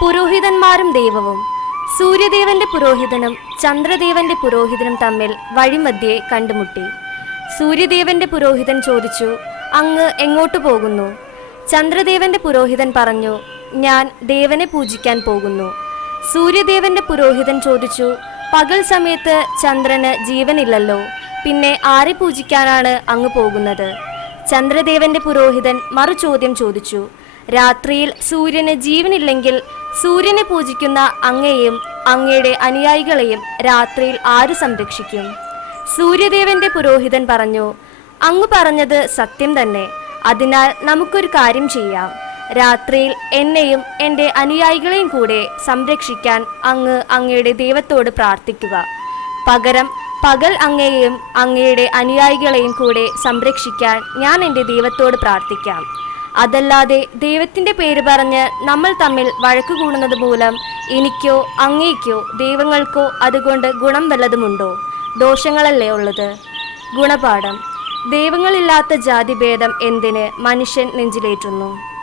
പുരോഹിതന്മാരും ദൈവവും സൂര്യദേവന്റെ പുരോഹിതനും ചന്ദ്രദേവന്റെ പുരോഹിതനും തമ്മിൽ വഴിമധ്യേ കണ്ടുമുട്ടി. സൂര്യദേവന്റെ പുരോഹിതൻ ചോദിച്ചു അങ്ങ് എങ്ങോട്ട് പോകുന്നു? ചന്ദ്രദേവന്റെ പുരോഹിതൻ പറഞ്ഞു ഞാൻ ദേവനെ പൂജിക്കാൻ പോകുന്നു. സൂര്യദേവന്റെ പുരോഹിതൻ ചോദിച്ചു പകൽ സമയത്ത് ചന്ദ്രന് ജീവനില്ലല്ലോ പിന്നെ ആരെ പൂജിക്കാനാണ് അങ്ങ് പോകുന്നത്? ചന്ദ്രദേവന്റെ പുരോഹിതൻ മറു ചോദ്യം ചോദിച്ചു രാത്രിയിൽ സൂര്യന് ജീവനില്ലെങ്കിൽ സൂര്യനെ പൂജിക്കുന്ന അങ്ങയെയും അങ്ങയുടെ അനുയായികളെയും രാത്രിയിൽ ആര് സംരക്ഷിക്കും? സൂര്യദേവന്റെ പുരോഹിതൻ പറഞ്ഞു അങ്ങ് പറഞ്ഞത് സത്യം തന്നെ. അതിനാൽ നമുക്കൊരു കാര്യം ചെയ്യാം. രാത്രിയിൽ എന്നെയും എന്റെ അനുയായികളെയും കൂടെ സംരക്ഷിക്കാൻ അങ്ങ് അങ്ങയുടെ ദൈവത്തോട് പ്രാർത്ഥിക്കുക. പകരം പകൽ അങ്ങയെയും അങ്ങയുടെ അനുയായികളെയും കൂടെ സംരക്ഷിക്കാൻ ഞാൻ എന്റെ ദൈവത്തോട് പ്രാർത്ഥിക്കാം. അതല്ലാതെ ദൈവത്തിന്റെ പേര് പറഞ്ഞ് നമ്മൾ തമ്മിൽ വഴക്കു കൂടുന്നത് മൂലം എനിക്കോ അങ്ങേക്കോ ദൈവങ്ങൾക്കോ അതുകൊണ്ട് ഗുണം വല്ലതുമുണ്ടോ? ദോഷങ്ങളല്ലേ ഉള്ളത്? ഗുണപാഠം. ദൈവങ്ങളില്ലാത്ത ജാതിഭേദം എന്തിന് മനുഷ്യൻ നെഞ്ചിലേറ്റുന്നു?